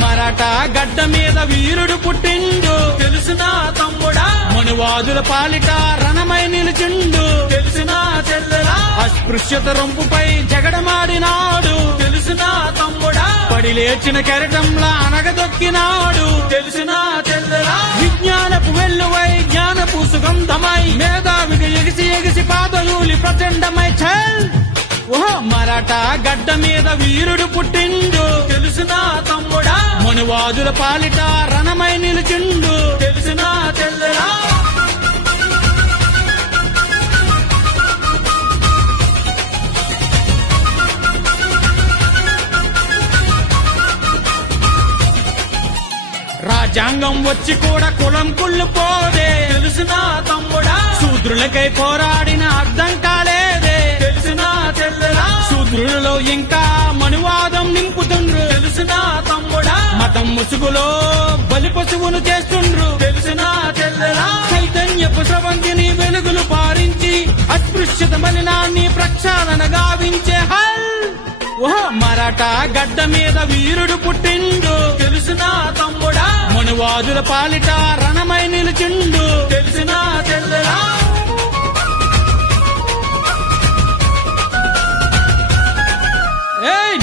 మరాఠా గడ్డ మీద వీరుడు పుట్టిండు తెలుసునా తమ్ముడా మనువాదుల పాలిట రణమై నిలిచిండు తెలుసునా చెల్లెలా అస్పృశ్యత రొంపుపై జగడమాడినాడు తెలుసునా తమ్ముడా పడి లేచిన కెరటంలా అనగదొక్కినాడు తెలుసునా చెల్లెలా విజ్ఞానపు వెల్లువై జ్ఞానపు సుగంధమై మేధావిగా ఎగిసి ఎగిసి పాదలూలి ప్రచండమై ఛల్ ఓహో మరాఠా గడ్డ మీద వీరుడు పుట్టిండు తెలుసునా తమ్ముడా మనువాదుల పాలిట రణమై నిలిచిండు తెలుసునా చెల్లెలా రాజ్యాంగం వచ్చి కూడా కులం కుళ్ళు పోదే తెలుసునా తమ్ముడా శూద్రులకై పోరాడిన అర్థం కాలేదే తెలుసునా చెల్లెలా శూద్రులలో ఇంకా మనువాదం నింపుతుండ్రు తెలుసునా తమ్ముడా మతం ముసుగులో బలి పశువును చేస్తుండ్రు తెలుసునా చెల్లెలా చైతన్యపు స్రవంతిని వెలుగులు పారించి అస్పృశ్యత మలినాన్ని ప్రక్షాళన గావించే హల్ ఓహో మరాఠా గడ్డ మీద వీరుడు పుట్టిండు తెలుసునా తమ్ముడా మనువాదుల పాలిట రణమై నిలిచిండు తెలుసునా చెల్లెలా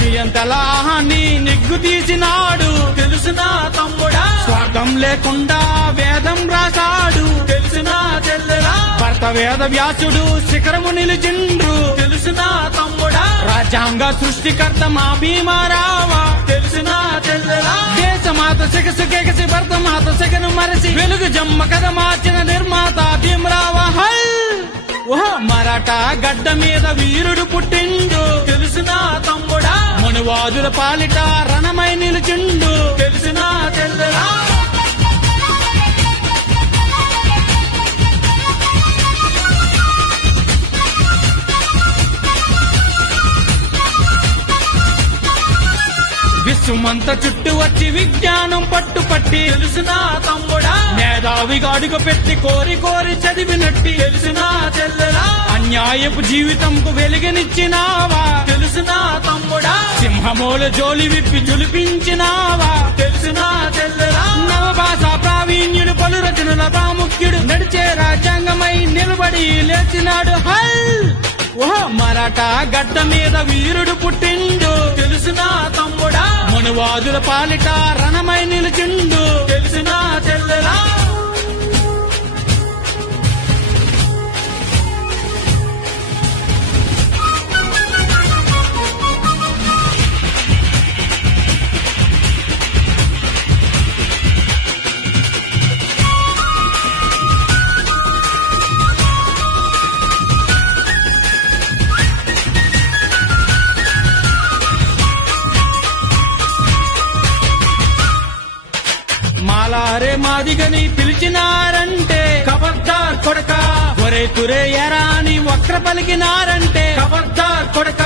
నియంతలాహాన్ని నిగ్గు తీసినాడు తెలుసునా తమ్ముడా స్వార్థం లేకుండా వేదం రాశాడు తెలుసునా చెల్లెలా భర్త వేద వ్యాసుడు శిఖరము నిలిచిండ్రు తెలుసునా తమ్ముడా రాజ్యాంగ సృష్టికర్త మా భీమారావా తెలుసునా చెల్లెలా దేశమాత సిగసి భర్త మాత సిగను మరసి వెలుగు జమ్మ కథ మార్చిన నిర్మాత భీమరావా హల్ ఓహో మరాఠా గడ్డ మీద వీరుడు పుట్టిండు తెలుసునా తమ్ముడా మనువాదుల పాలిట రణమై నిలిచిండు తెలుసునా చెల్లెలా విశ్వమంత చుట్టూ వచ్చి విజ్ఞానం పట్టుపట్టి తెలుసునా తమ్ముడా మేధావిగా అడుగు పెట్టి కోరి కోరి చదివినట్టి తెలుసునా చెల్లెలా అన్యాయపు జీవితంకు వెలుగనిచ్చినావా తెలుసునా తమ్ముడా సింహమూల జోలి విప్పి జులిపించినావా తెలుసునా చెల్లెలా నవభాషా ప్రావీణ్యుడు పలు రచనల ప్రాముఖ్యుడు నడిచే రాజ్యాంగమై నిలబడి లేచినాడు హల్ ఓహో మరాఠా గడ్డ మీద వీరుడు పుట్టిండు తెలుసునా తమ్ముడా మనువాదుల పాలిట రణమై నిలిచిండు తెలుసునా చెల్లెలా మాలారే మాదిగని పిలిచినారంటే ఖబర్దార్ కొడక ఒరే తురే ఎరా అని వక్ర పలికినారంటే ఖబర్దార్ కొడక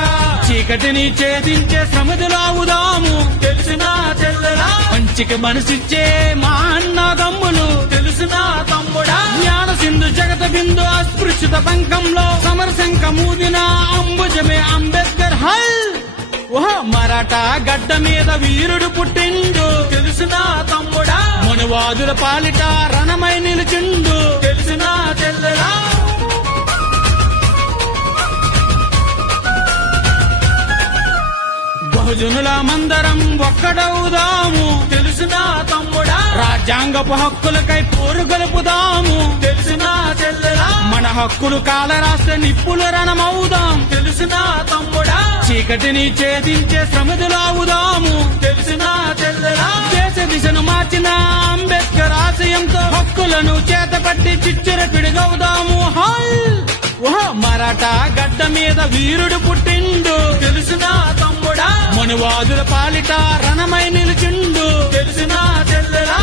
చీకటిని ఛేదించే సముద్రావుదాము తెలుసునా చెల్లెలా మంచికి మనసిచ్చే మా అన్నదమ్ములు తెలుసునా తమ్ముడా జ్ఞాన సింధు జగత బిందు అస్పృశ్యత బంకంలో సమరశంక మూదిన అంబుజమే అంబేద్కర్ హల్ ఓహో మరాఠా గడ్డ మీద వీరుడు పుట్టిండు తెలుసునా తమ్ముడా మనువాదుల పాలిట రణమై నిలిచిండు తెలుసునా చెల్లెలా బహుజనుల మందరం ఒక్కడవుదాము తెలుసునా తమ్ముడా రాజ్యాంగపు హక్కులకై పోరు గలుపుదాము తెలుసునా చెల్లెలా మన హక్కులు కాల రాష్ట్ర నిప్పుల రణమవుదాం తెలుసునా తమ్ముడా చీకటిని ఛేదించే శ్రమదులావుదాము తెలుసునా చెల్లెలా దేశ దిశను మార్చిన అంబేద్కర్ ఆశయంతో హక్కులను చేతపట్టి చిచ్చుర పిడుగవుదాము హల్ ఓహో మరాఠా గడ్డ మీద వీరుడు పుట్టిండు తెలుసునా తమ్ముడా మనువాదుల పాలిట రణమై నిలిచిండు తెలుసునా చెల్లెలా